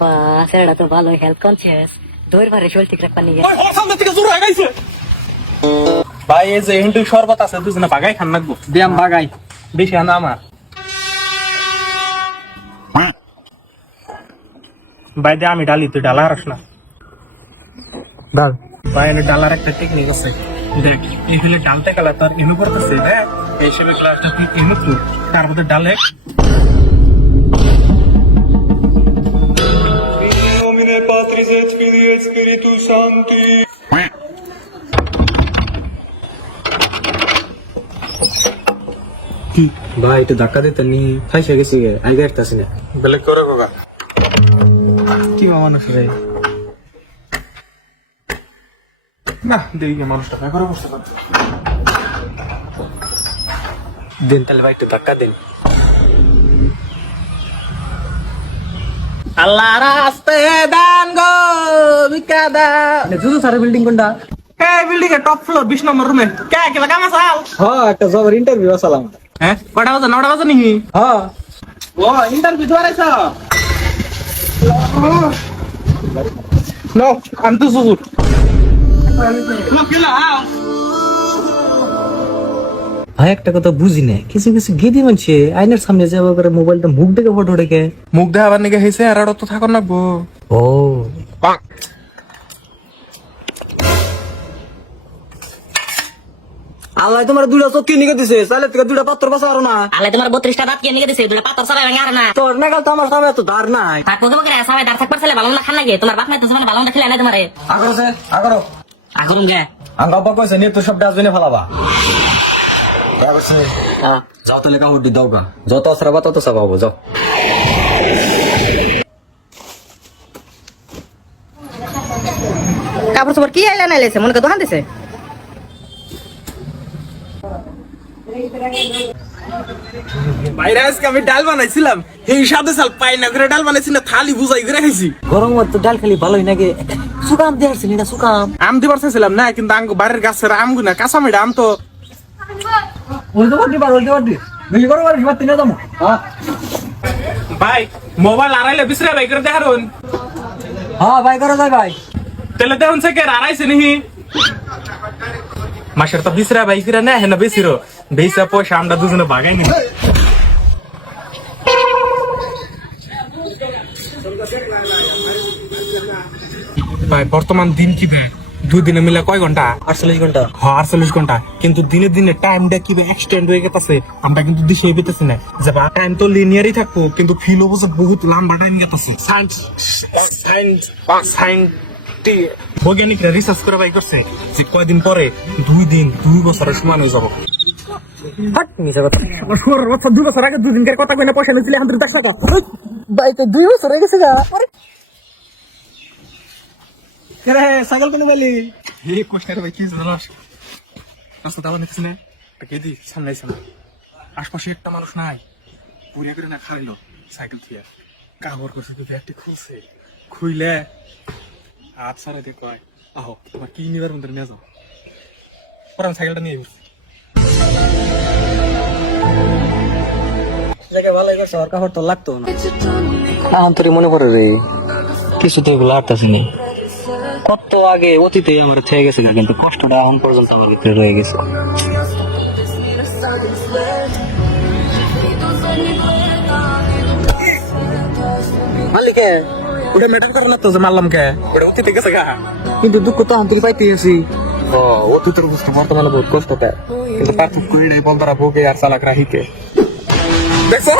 বাবা ছেলেটা তো ভালো হেলথ কনসিয়াস দৌড় মারে শরীর ঠিক রাখবার নিয়ে ভাই এই যে হিন্টু শরবত আছে দুজনে বাগাই খান লাগবো ব্যায়াম বাগাই বেশি আনা আমার ভাই দে আমি ডালি তুই ডালা হারাস না ভাই এনে ডালার একটা টেকনিক আছে দেখ এই হলে ডালতে গেলে তোর ইনু করতেছে হ্যাঁ এই হিসেবে গ্লাসটা তুই ইনু তুই তার মধ্যে ডালে Nomine Patris et Filii et Spiritus Sancti. ভাই একটু ধাক্কা দিতে নি ফাইসে গেছি আগে আসতেছি না বেলে করে গোগা কি মানুষ রে না দেখি মানুষটা না করে বসতে পারছে দিন তাহলে ভাই একটু ধাক্কা দিন আল্লাহ রাস্তে দান গো বিকা দান জুজু স্যার বিল্ডিং কোনটা এই বিল্ডিং এর টপ ফ্লোর 20 নম্বর রুমে কে কে লাগা মাসাল হ্যাঁ একটা জবের ইন্টারভিউ আসলাম হ্যাঁ কটা বাজে 9টা বাজে নাকি হ্যাঁ ও ইন্টারভিউ দিবার আইছো নো আমি তো সুজুর লো কেলা ভাই একটা কথা বুঝি না কিছু কিছু গেদি মানছে আইনের সামনে যাবো করে মোবাইলটা মুখ দেখে ফটো দেখে মুখ দেখাবার নাকি হয়েছে আর তো থাকুন না গো ও আল্লাহ তোমার দুটা চোখ নিকে দিছে তাহলে থেকে দুটা পাত্র বাসা আরো না আলে তোমার 32টা দাঁত কে নিয়ে দিছে দুটা পাথর সারা আর না তোর নাগাল তো আমার সামনে এত ধার নাই থাকবো তোমাকে সবাই দাঁত থাকবার ছেলে ভালো না খান লাগে তোমার বাপ নাই তো মানে ভালো না খেলে না তোমারে আগরো সে আগরো এখন গে আঙ্গা বাবা কইছে নিয়ে তো সব ডাস্টবিনে ফেলাবা যাও তাহলে কাপড় দি দাও গা যত আসরা বা তত সাবাবো যাও কাপড় চোপড় কি আইলা নাইলেছে মনে করে দোকান দিছে বাইরে আজকে আমি ডাল বানাইছিলাম এই সাথে সাল পাই না করে ডাল বানাইছি না থালি বুঝাই করে খাইছি গরম তো ডাল খালি ভালোই নাকি সুকাম দিয়ে আসছিলি না সুকাম আম দিবার চাইছিলাম না কিন্তু আঙ্গ বাড়ির গাছের আমগু না কাঁচা মেডা আম তো উল্টো পাটি বেশি গরম আর হিমাত তিনে দাম ভাই মোবাইল আড়াইলে বিসরে ভাই করে দেখারুন হ্যাঁ ভাই করো যাই ভাই তেলে দেখুন সে কে আড়াইছে নিহি মাসের তো বিসরা ভাই ফিরা না হেনা বেশিরো বেসা পয়সা আমরা দুজনে ভাগাই নি ভাই বর্তমান দিন কি বে 2 দিনে মিলে কয় ঘন্টা 48 ঘন্টা হ্যাঁ 48 ঘন্টা কিন্তু দিনে দিনে টাইমটা কি এক্সটেন্ড হয়ে গেছে আমরা কিন্তু দিশে পেতেছি না যে বা টাইম তো লিনিয়ারই থাকবো কিন্তু ফিল হবো যে বহুত লম্বা টাইম গেতেছে বৈজ্ঞানিকরা রিসার্চ করে বাই করছে যে কয়দিন পরে 2 বছরের সমান হয়ে যাবো হাট মিছা কথা শুয়ার বাচ্চা 2 বছর আগে 2 দিনকার কথা কইনা পয়সা নিয়েছিলে 110 টাকা ভাই তো 2 বছর হয়ে গেছে গা রে সাইকেল কোনে বলি এই কোশ্চেন ভাই কি জানাস রাস্তা দাবা নিতেছ না কে দি সামনে আশপাশে একটা মানুষ নাই পুরিয়া করে না খাইলো সাইকেল দিয়ে কাবর করছে তো ব্যাগটি খুলছে খুইলে হাত সারা দিয়ে কয় আহো তোমার কি নিবার মধ্যে নিয়ে যাও পরে আমি সাইকেলটা নিয়ে ঘুরছি জায়গা ভালো করছে আর কাপড় তো লাগতো না আন্তরিক মনে পড়ে রে কিছু তো এগুলো আটতাছি নি কত আগে অতীতে আমার থেকে গেছে কিন্তু কষ্টটা এখন পর্যন্ত আমার ভিতরে রয়ে গেছে মালিকে ওটা ম্যাটার করে না তো যে মারলাম কে ওটা অতীতে গেছে গা কিন্তু দুঃখ তো এখন থেকে পাইতে গেছি ও অতীতের বুঝতে বর্তমানে বহুত কষ্ট পায় কিন্তু পার্থক্য এটাই বলতারা ভোগে আর চালাক রাহিকে দেখছো